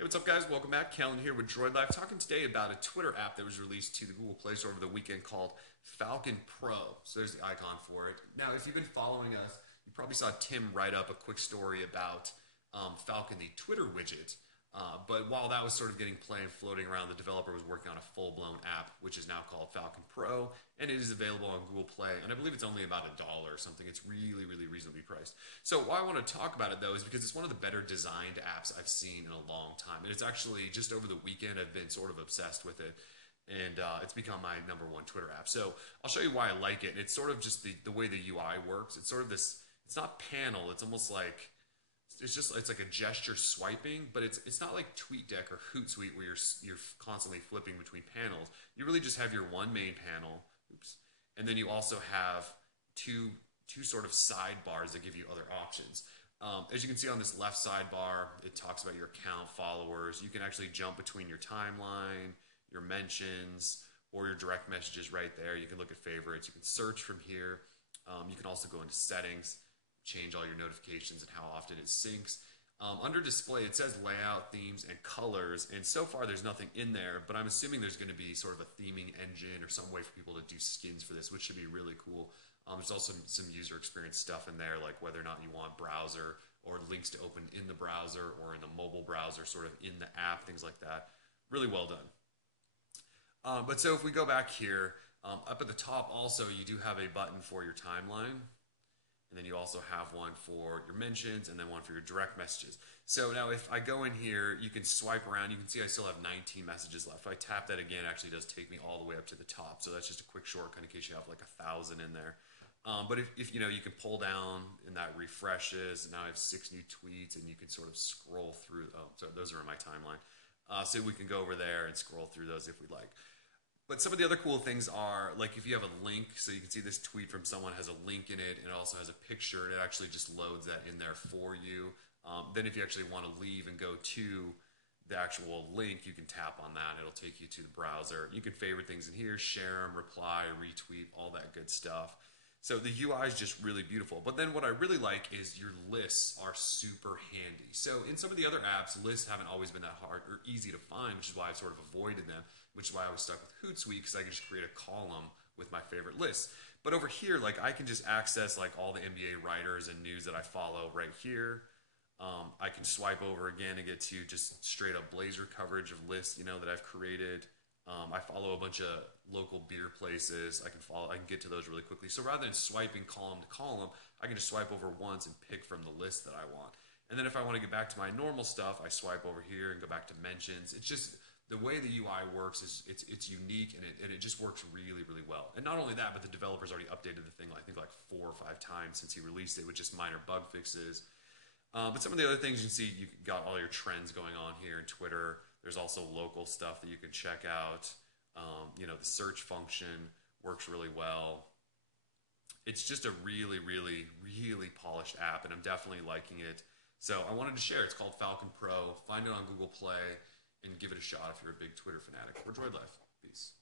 Hey, what's up, guys? Welcome back. Kellen here with Droid Life, talking today about a Twitter app that was released to the Google Play Store over the weekend called Falcon Pro. So there's the icon for it. Now, if you've been following us, you probably saw Tim write up a quick story about Falcon, the Twitter widget. But while that was sort of getting play and floating around, the developer was working on a full-blown app, which is now called Falcon Pro, and it is available on Google Play, and I believe it's only about $1 or something. It's really, really reasonably priced. So why I want to talk about it, though, is because it's one of the better designed apps I've seen in a long time, and it's actually, just over the weekend, I've been sort of obsessed with it, and it's become my #1 Twitter app. So I'll show you why I like it. It's sort of just the way the UI works. It's sort of this, it's not panel, it's almost like, it's like a gesture swiping, but it's not like TweetDeck or HootSuite where you're constantly flipping between panels. You really just have your one main panel, and then you also have two sort of sidebars that give you other options. As you can see on this left sidebar, it talks about your account, followers. You can actually jump between your timeline, your mentions, or your direct messages right there. You can look at favorites. You can search from here. You can also go into settings, change all your notifications and how often it syncs. Under display, it says layout, themes, and colors, and so far there's nothing in there, but I'm assuming there's going to be sort of a theming engine or some way for people to do skins for this, which should be really cool. There's also some user experience stuff in there, like whether or not you want browser or links to open in the browser or in the mobile browser, sort of in the app, things like that. Really well done. But so if we go back here, up at the top also you do have a button for your timeline. And then you also have one for your mentions and then one for your direct messages. So now if I go in here, you can swipe around. You can see I still have 19 messages left. If I tap that again, it actually does take me all the way up to the top. So that's just a quick shortcut in case you have like 1,000 in there. But if you know, you can pull down and that refreshes. And now I have 6 new tweets and you can sort of scroll through. Oh, so those are in my timeline. So we can go over there and scroll through those if we like. But some of the other cool things are, like if you have a link, so you can see this tweet from someone has a link in it, and it also has a picture, and it actually just loads that in there for you. Then if you actually want to leave and go to the actual link, you can tap on that, and it'll take you to the browser. You can favorite things in here, share them, reply, retweet, all that good stuff. So the UI is just really beautiful. But then what I really like is your lists are super handy. So in some of the other apps, lists haven't always been that hard or easy to find, which is why I've sort of avoided them, which is why I was stuck with Hootsuite, because I can just create a column with my favorite lists. But over here, like I can just access like all the NBA writers and news that I follow right here. I can swipe over again and get to just straight up Blazer coverage of lists, you know, that I've created. I follow a bunch of local beer places. I can get to those really quickly. So rather than swiping column to column, I can just swipe over once and pick from the list that I want. And then if I want to get back to my normal stuff, I swipe over here and go back to mentions. It's just the way the UI works is it's unique, and it just works really, really well. And not only that, but the developers already updated the thing, I think like 4 or 5 times since he released it with just minor bug fixes. But some of the other things you can see, you got all your trends going on here in Twitter. There's also local stuff that you can check out. You know, the search function works really well. It's just a really, really, really polished app, and I'm definitely liking it. So I wanted to share. It's called Falcon Pro. Find it on Google Play and give it a shot if you're a big Twitter fanatic. Or Droid Life. Peace.